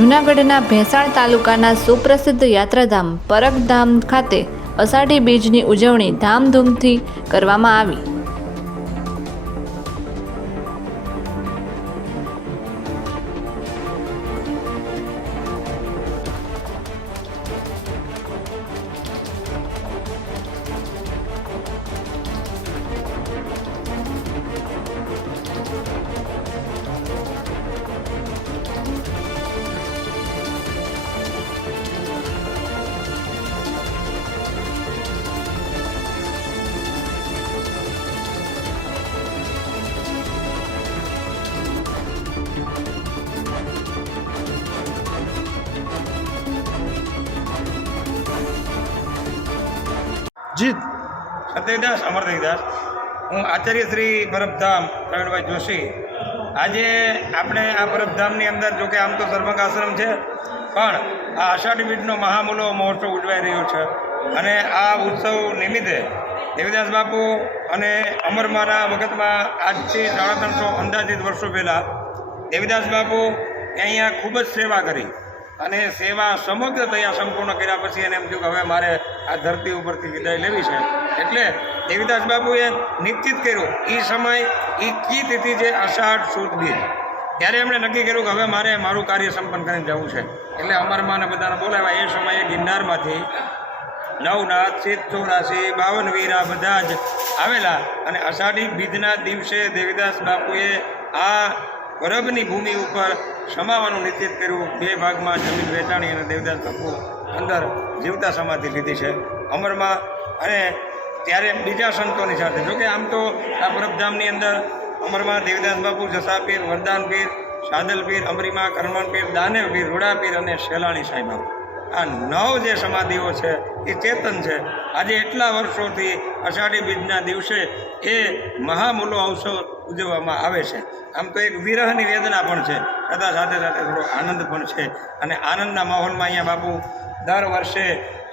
જૂનાગઢના ભેંસાણ તાલુકાના સુપ્રસિદ્ધ યાત્રાધામ પરબધામ ખાતે અષાઢી બીજની ઉજવણી ધામધૂમથી કરવામાં આવી। જીત સત્યદાસ અમરદાસ, હું આચાર્ય શ્રી પરબધામ પ્રવીણભાઈ જોશી। આજે આપણે આ પરબધામની અંદર જો કે આમ તો સર્વંગ આશ્રમ છે, પણ આ અષાઢી બીજનો મહામૂલો મહોત્સવ ઉજવાઈ રહ્યો છે અને આ ઉત્સવ નિમિત્તે દેવીદાસ બાપુ અને અમરમાના વખતમાં આજથી 350 અંદાજિત વર્ષો પહેલાં દેવીદાસ બાપુ અહીંયા ખૂબ જ સેવા કરી અને સેવા સમગ્ર તૈયાર સંપૂર્ણ કર્યા પછી એને એમ થયું કે હવે મારે આ ધરતી ઉપરથી વિદાય લેવી છે। એટલે દેવીદાસ બાપુએ નિશ્ચિત કર્યું એ સમય એ કી તિથિ છે અષાઢ સુદ બીજ, ત્યારે એમણે નક્કી કર્યું કે હવે મારે મારું કાર્ય સંપન્ન કરીને જવું છે। એટલે અમરમાને બધાને બોલાવ્યા। એ સમયે ગિરનારમાંથી નવનાથ, 784, 52 વીરા બધા જ આવેલા અને અષાઢી બીજના દિવસે દેવીદાસ બાપુએ આ પરબની ભૂમિ ઉપર સમાવાનું નિશ્ચિત કર્યું। 2 ભાગમાં જમીન વેચાણી અને દેવીદાસ બાપુ અંદર જીવતા સમાધિ લીધી છે અમરમાં। અને ત્યારે બીજા સંતોની સાથે, જોકે આમ તો આ પરબધામની અંદર અમરમાં દેવીદાસ બાપુ, જસાપીર, વરદાન પીર, સાદલ પીર, અમરીમા, કરમણ પીર, દાનેવ પીર, રૂડા પીર અને શેલાણી સાંઈ બાપુ, આ 9 જે સમાધિઓ છે એ ચેતન છે। આજે એટલા વર્ષોથી અષાઢી બીજના દિવસે એ મહામૂલો અવસર ઉજવવામાં આવે છે। આમ તો એક વિરહની વેદના પણ છે, છતાં સાથે સાથે થોડો આનંદ પણ છે। અને આનંદના માહોલમાં અહીંયા બાપુ દર વર્ષે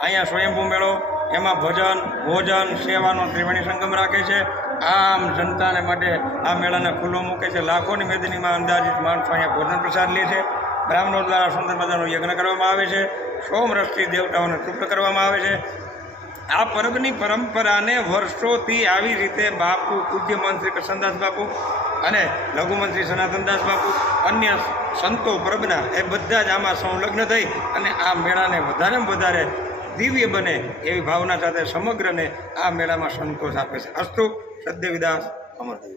અહીંયા સ્વયંભૂ મેળો, એમાં ભજન, ભોજન, સેવાનો ત્રિવેણી સંગમ રાખે છે। આમ જનતાને માટે આ મેળાને ખુલ્લો મૂકે છે। લાખોની મેદનીમાં અંદાજિત માણસો અહીંયા ભોજન પ્રસાદ લે છે। બ્રાહ્મણો દ્વારા સુંદર મજાનો યજ્ઞ કરવામાં આવે છે। સોમરસથી દેવતાઓને તૃપ્ત કરવામાં આવે છે। આ પર્વની પરંપરાને વર્ષોથી આવી રીતે બાપુ, પૂજ્ય મંત્રી કૃષ્ણદાસ બાપુ અને લઘુમંત્રી સનાતનદાસ બાપુ, અન્ય સંતો પર્વના એ બધા જ આમાં સંલગ્ન થઈ અને આ મેળાને વધારેમાં વધારે દિવ્ય બને એવી ભાવના સાથે સમગ્રને આ મેળામાં સંતોષ આપે છે। અસ્તુ સદેવીદાસ અમરદેવ।